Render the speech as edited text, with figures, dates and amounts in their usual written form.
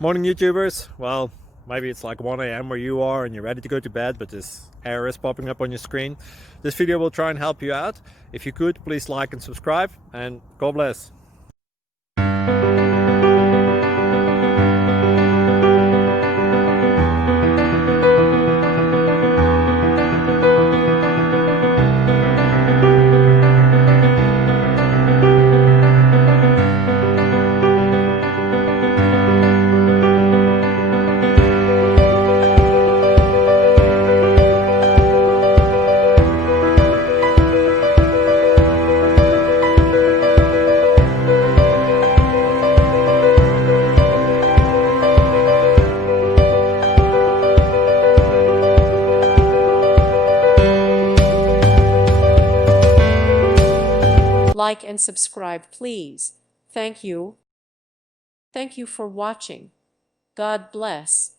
Morning YouTubers. Well, maybe it's like 1 a.m. where you are and you're ready to go to bed, but this error is popping up on your screen. This video will try and help you out. If you could, please like and subscribe, and God bless. Like and subscribe, please. Thank you. Thank you for watching. God bless.